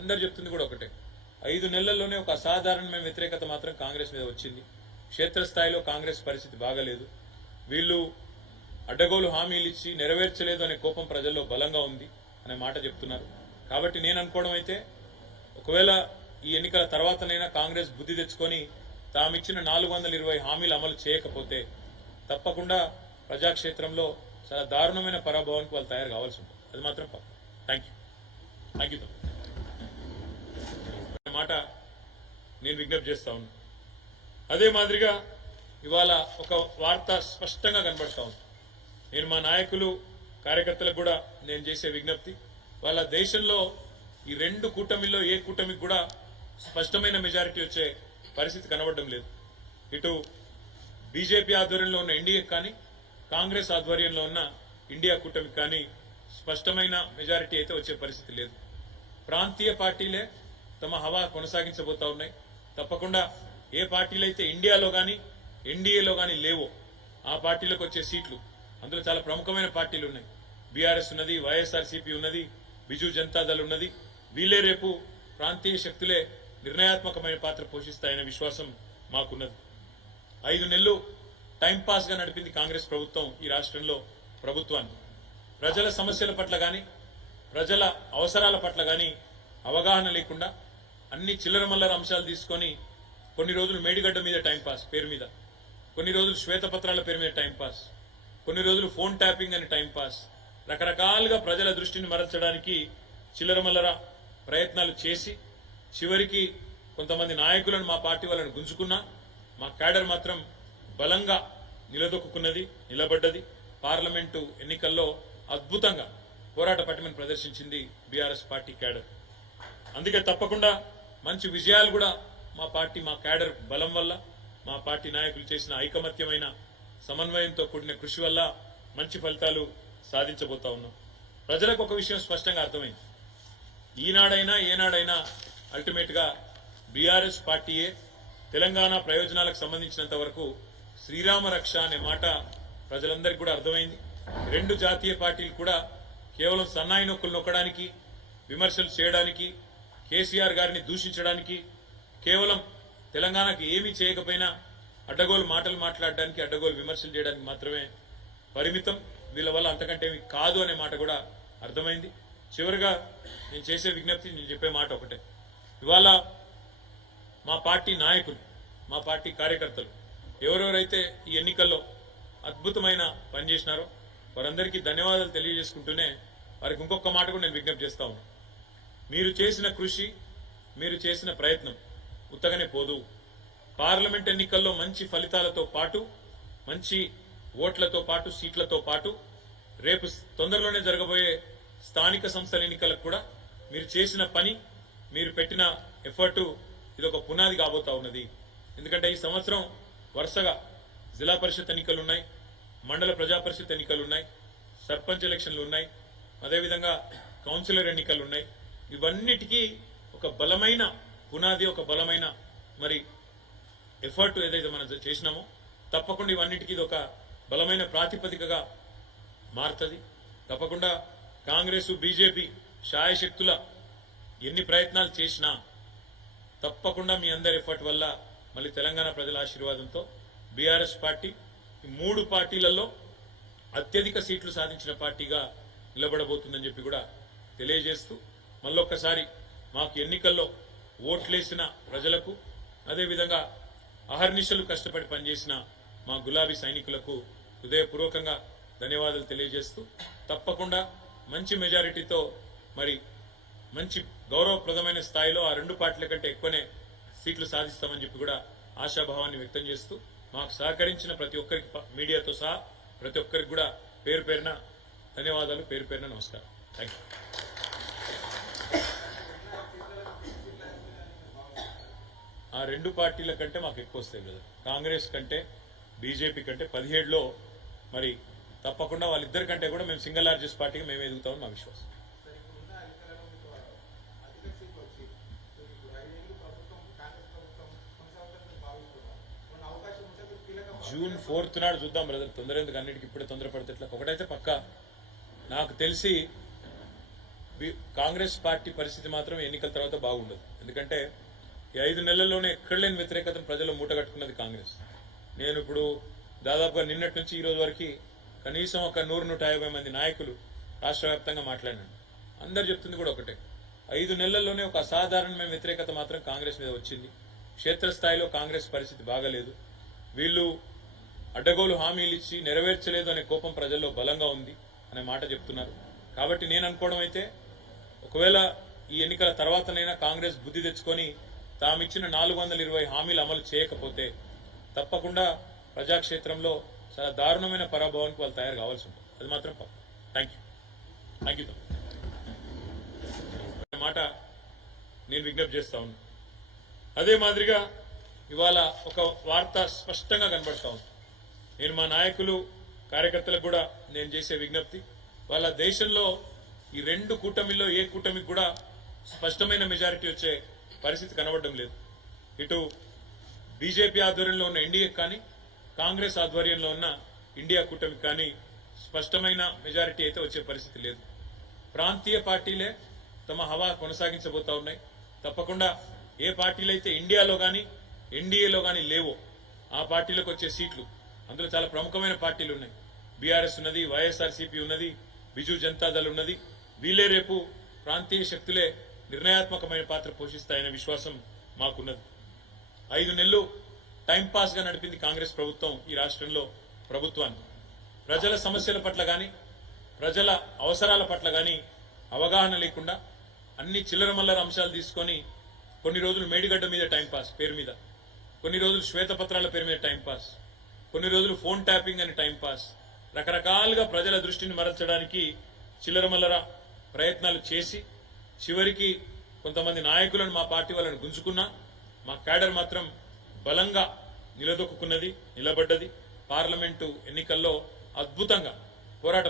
అందరు చెప్తుంది కూడా ఒకటే, 5 నెలల్లోనే ఒక అసాధారణమైన వ్యతిరేకత మాత్రం కాంగ్రెస్ మీద వచ్చింది. క్షేత్రస్థాయిలో కాంగ్రెస్ పరిస్థితి బాగలేదు. వీళ్ళు అడ్డగోలు హామీలు ఇచ్చి నెరవేర్చలేదు అనే కోపం ప్రజల్లో బలంగా ఉంది అనే మాట చెప్తున్నారు. కాబట్టి నేను అనుకోవడం అయితే, ఒకవేళ ఈ ఎన్నికల తర్వాతనైనా కాంగ్రెస్ బుద్ధి తెచ్చుకొని తామిచ్చిన 420 హామీలు అమలు చేయకపోతే తప్పకుండా ప్రజాక్షేత్రంలో చాలా దారుణమైన పరాభవానికి వాళ్ళు తయారు కావాల్సి ఉంటుంది. అది మాత్రం పక్క. థ్యాంక్ యూ మాట నేను విజ్ఞప్తి చేస్తా ఉన్నాను. అదే మాదిరిగా ఇవాళ ఒక వార్త స్పష్టంగా కనబడతా ఉంది. నేను మా నాయకులు కార్యకర్తలకు కూడా నేను చేసే విజ్ఞప్తి, వాళ్ళ దేశంలో ఈ 2 కూటమిల్లో ఏ కూటమికి కూడా స్పష్టమైన మెజారిటీ వచ్చే పరిస్థితి కనబడడం లేదు. ఇటు బీజేపీ ఆధ్వర్యంలో ఉన్న ఎన్డీఏ కానీ, కాంగ్రెస్ ఆధ్వర్యంలో ఉన్న ఇండియా కూటమికి కానీ స్పష్టమైన మెజారిటీ అయితే వచ్చే పరిస్థితి లేదు. ప్రాంతీయ పార్టీలే తమ హవా కొనసాగించబోతా ఉన్నాయి. తప్పకుండా ఏ పార్టీలైతే ఇండియాలో కానీ ఎన్డీఏలో కానీ లేవో ఆ పార్టీలకు వచ్చే సీట్లు, అందులో చాలా ప్రముఖమైన పార్టీలు ఉన్నాయి. బీఆర్ఎస్ ఉన్నది, వైఎస్ఆర్సీపీ ఉన్నది, బిజు జనతాదళ్ ఉన్నది. వీళ్ళే రేపు ప్రాంతీయ శక్తులే నిర్ణయాత్మకమైన పాత్ర పోషిస్తాయనే విశ్వాసం మాకున్నది. 5 నెలలు టైంపాస్ గా నడిపింది కాంగ్రెస్ ప్రభుత్వం ఈ రాష్ట్రంలో ప్రభుత్వాన్ని. ప్రజల సమస్యల పట్ల గాని, ప్రజల అవసరాల పట్ల గాని అవగాహన లేకుండా అన్ని చిల్లరమల్లర అంశాలు తీసుకొని కొన్ని రోజులు మేడిగడ్డ మీద టైంపాస్ పేరు మీద, కొన్ని రోజులు శ్వేతపత్రాల పేరు మీద టైంపాస్, కొన్ని రోజులు ఫోన్ ట్యాపింగ్ అని టైంపాస్, రకరకాలుగా ప్రజల దృష్టిని మరల్చడానికి చిల్లరమల్లర ప్రయత్నాలు చేసి చివరికి కొంతమంది నాయకులను మా పార్టీ వాళ్ళని గుంజుకున్నా మా క్యాడర్ మాత్రం బలంగా నిలబడ్డది. పార్లమెంటు ఎన్నికల్లో అద్భుతంగా పోరాట పటిమను ప్రదర్శించింది బీఆర్ఎస్ పార్టీ క్యాడర్. అందుకే తప్పకుండా మంచి విజయాలు కూడా మా పార్టీ, మా క్యాడర్ బలం వల్ల, మా పార్టీ నాయకులు చేసిన ఐకమత్యమైన సమన్వయంతో కూడిన కృషి వల్ల మంచి ఫలితాలు సాధించబోతా ఉన్నాం. ప్రజలకు ఒక విషయం స్పష్టంగా అర్థమైంది. ఈనాడైనా ఏనాడైనా అల్టిమేట్ గా బీఆర్ఎస్ పార్టీయే తెలంగాణ ప్రయోజనాలకు సంబంధించినంత వరకు శ్రీరామ రక్ష అనే మాట ప్రజలందరికీ కూడా అర్థమైంది. 2 జాతీయ పార్టీలు కూడా కేవలం సన్నాయి నొక్కులు నొక్కడానికి, విమర్శలు చేయడానికి, కేసీఆర్ గారిని దూషించడానికి, కేవలం తెలంగాణకు ఏమీ చేయకపోయినా అడ్డగోలు మాటలు మాట్లాడడానికి, అడ్డగోలు విమర్శలు చేయడానికి మాత్రమే పరిమితం. వీళ్ళ వల్ల అంతకంటే ఏమి కాదు అనే మాట కూడా అర్థమైంది. చివరిగా నేను చేసే విజ్ఞప్తి, నేను చెప్పే మాట ఒకటే. ఇవాళ మా పార్టీ నాయకులు, మా పార్టీ కార్యకర్తలు ఎవరెవరైతే ఈ ఎన్నికల్లో అద్భుతమైన పనిచేసినారో వారందరికీ ధన్యవాదాలు తెలియజేసుకుంటూనే వారికి ఇంకొక మాట కూడా నేను విజ్ఞప్తి చేస్తా ఉన్నాను. మీరు చేసిన కృషి, మీరు చేసిన ప్రయత్నం ఉత్తగానే పోదు. పార్లమెంట్ ఎన్నికల్లో మంచి ఫలితాలతో పాటు, మంచి ఓట్లతో పాటు, సీట్లతో పాటు రేపు తొందరలోనే జరగబోయే స్థానిక సంస్థల ఎన్నికలకు కూడా మీరు చేసిన పని, మీరు పెట్టిన ఎఫర్టు ఇదొక పునాది కాబోతా ఉన్నది. ఎందుకంటే ఈ సంవత్సరం వరుసగా జిల్లా పరిషత్ ఎన్నికలున్నాయి, మండల ప్రజా పరిషత్ ఎన్నికలున్నాయి, సర్పంచ్ ఎలక్షన్లు ఉన్నాయి, అదేవిధంగా కౌన్సిలర్ ఎన్నికలున్నాయి. ఇవన్నిటికీ ఒక బలమైన పునాది, ఒక బలమైన మరి ఎఫర్ట్ ఏదైతే మనం చేసినామో తప్పకుండా ఇవన్నిటికీ ఇది ఒక బలమైన ప్రాతిపదికగా మారుతుంది. తప్పకుండా కాంగ్రెస్, బీజేపీ శాయశక్తుల ఎన్ని ప్రయత్నాలు చేసినా తప్పకుండా మీ అందరి ఎఫర్ట్ వల్ల మళ్ళీ తెలంగాణ ప్రజల ఆశీర్వాదంతో బీఆర్ఎస్ పార్టీ ఈ 3 పార్టీలలో అత్యధిక సీట్లు సాధించిన పార్టీగా నిలబడబోతుందని చెప్పి కూడా తెలియజేస్తూ, మళ్ళొక్కసారి మాకు ఎన్నికల్లో ఓట్లేసిన ప్రజలకు, అదేవిధంగా అహర్నిశలు కష్టపడి పనిచేసిన మా గులాబీ సైనికులకు హృదయపూర్వకంగా ధన్యవాదాలు తెలియజేస్తూ, తప్పకుండా మంచి మెజారిటీతో మరి మంచి గౌరవప్రదమైన స్థాయిలో ఆ 2 పార్టీల కంటే ఎక్కువనే సీట్లు సాధిస్తామని చెప్పి కూడా ఆశాభావాన్ని వ్యక్తం చేస్తూ, మాకు సహకరించిన ప్రతి ఒక్కరికి, మీడియాతో సహా ప్రతి ఒక్కరికి కూడా పేరు పేరున ధన్యవాదాలు, పేరు పేరున నమస్కారం. Thank you. ఆ 2 పార్టీల కంటే మాకు ఎక్కువ వస్తాయి కదా. కాంగ్రెస్ కంటే, బీజేపీ కంటే 17లో మరి తప్పకుండా వాళ్ళిద్దరి కంటే కూడా మేము సింగిల్ లార్జెస్ట్ పార్టీగా మేము ఎదుగుతామని మా విశ్వాసం. జూన్ 4th నాడు చూద్దాం బ్రదర్. తొందర ఎందుకు, అన్నిటికీ ఇప్పుడే తొందరపడితే ఎట్లా. ఒకటైతే పక్కా, నాకు తెలిసి కాంగ్రెస్ పార్టీ పరిస్థితి మాత్రం ఎన్నికల తర్వాత బాగుండదు. ఎందుకంటే ఈ 5 నెలల్లోనే ఎక్కడ లేని వ్యతిరేకతను ప్రజలు మూటగట్టుకున్నది కాంగ్రెస్. నేను ఇప్పుడు దాదాపుగా నిన్నటి నుంచి ఈ రోజు వరకు కనీసం ఒక 100-150 మంది నాయకులు రాష్ట్ర వ్యాప్తంగా మాట్లాడినాను. అందరు చెప్తుంది కూడా ఒకటే, 5 నెలల్లోనే ఒక అసాధారణమైన వ్యతిరేకత మాత్రం కాంగ్రెస్ మీద వచ్చింది. క్షేత్రస్థాయిలో కాంగ్రెస్ పరిస్థితి బాగలేదు. వీళ్ళు అడ్డగోలు హామీలు ఇచ్చి నెరవేర్చలేదు అనే కోపం ప్రజల్లో బలంగా ఉంది అనే మాట చెప్తున్నారు. కాబట్టి నేను అనుకోవడం అయితే, ఒకవేళ ఈ ఎన్నికల తర్వాతనైనా కాంగ్రెస్ బుద్ధి తెచ్చుకొని తామిచ్చిన 420 హామీలు అమలు చేయకపోతే తప్పకుండా ప్రజాక్షేత్రంలో చాలా దారుణమైన పరాభవానికి వాళ్ళు తయారు కావాల్సి ఉంటుంది. అది మాత్రం పక్క. థ్యాంక్ యూ మాట నేను విజ్ఞప్తి చేస్తా ఉన్నా. అదే మాదిరిగా ఇవాళ ఒక వార్త స్పష్టంగా కనబడతా ఉంది. నేను మా నాయకులు కార్యకర్తలకు కూడా నేను చేసే విజ్ఞప్తి, వాళ్ళ దేశంలో ఈ 2 కూటమిల్లో ఏ కూటమికి కూడా స్పష్టమైన మెజారిటీ వచ్చే పరిస్థితి కనబడడం లేదు. ఇటు బీజేపీ ఆధ్వర్యంలో ఉన్న ఎన్డీఏకి కానీ, కాంగ్రెస్ ఆధ్వర్యంలో ఉన్న ఇండియా కూటమికి కానీ స్పష్టమైన మెజారిటీ అయితే వచ్చే పరిస్థితి లేదు. ప్రాంతీయ పార్టీలే తమ హవా కొనసాగించబోతా ఉన్నాయి. తప్పకుండా ఏ పార్టీలు అయితే ఇండియాలో కానీ ఎన్డీఏలో కానీ లేవో ఆ పార్టీలకు వచ్చే సీట్లు, అందులో చాలా ప్రముఖమైన పార్టీలు ఉన్నాయి. బీఆర్ఎస్ ఉన్నది, వైఎస్ఆర్సీపీ ఉన్నది, బిజు జనతాదళ్ ఉన్నది. వీళ్ళే రేపు ప్రాంతీయ శక్తులే నిర్ణయాత్మకమైన పాత్ర పోషిస్తాయనే విశ్వాసం మాకున్నది. 5 నెలలు టైంపాస్ గా నడిపింది కాంగ్రెస్ ప్రభుత్వం ఈ రాష్ట్రంలో ప్రభుత్వాన్ని. ప్రజల సమస్యల పట్ల గాని, ప్రజల అవసరాల పట్ల గాని అవగాహన లేకుండా అన్ని చిల్లర మల్లర అంశాలు తీసుకొని కొన్ని రోజులు మేడిగడ్డ మీద టైంపాస్ పేరు మీద, కొన్ని రోజులు శ్వేతపత్రాల పేరు మీద టైంపాస్, కొన్ని రోజులు ఫోన్ ట్యాపింగ్ అని టైంపాస్, రకరకాలుగా ప్రజల దృష్టిని మరల్చడానికి చిల్లర మల్లర ప్రయత్నాలు చేసి చివరికి కొంతమంది నాయకులను మా పార్టీ వాళ్ళని గుంజుకున్నా మా క్యాడర్ మాత్రం బలంగా నిలదొక్కున్నది, నిలబడ్డది. పార్లమెంటు ఎన్నికల్లో అద్భుతంగా పోరాట